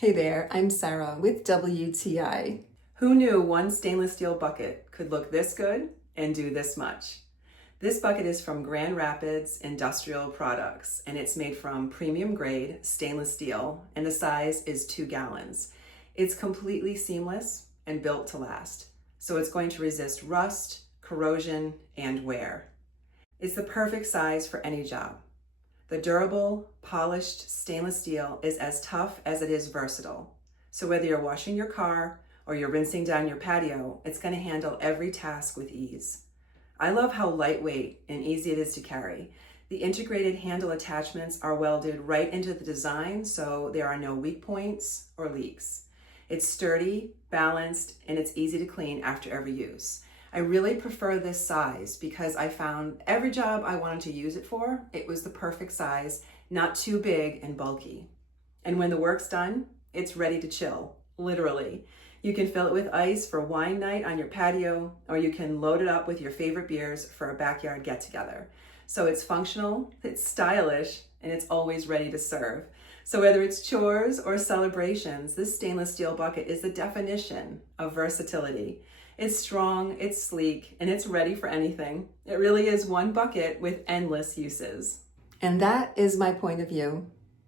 Hey there, I'm Sarah with WTI. Who knew one stainless steel bucket could look this good and do this much? This bucket is from Grand Rapids Industrial Products, and it's made from premium grade stainless steel, and the size is 2 gallons. It's completely seamless and built to last, so it's going to resist rust, corrosion, and wear. It's the perfect size for any job. The durable, polished stainless steel is as tough as it is versatile. So whether you're washing your car or you're rinsing down your patio, it's going to handle every task with ease. I love how lightweight and easy it is to carry. The integrated handle attachments are welded right into the design, so there are no weak points or leaks. It's sturdy, balanced, and it's easy to clean after every use. I really prefer this size because I found every job I wanted to use it for, it was the perfect size, not too big and bulky. And when the work's done, it's ready to chill, literally. You can fill it with ice for wine night on your patio, or you can load it up with your favorite beers for a backyard get-together. So it's functional, it's stylish, and it's always ready to serve. So whether it's chores or celebrations, this stainless steel bucket is the definition of versatility. It's strong, it's sleek, and it's ready for anything. It really is one bucket with endless uses. And that is my point of view.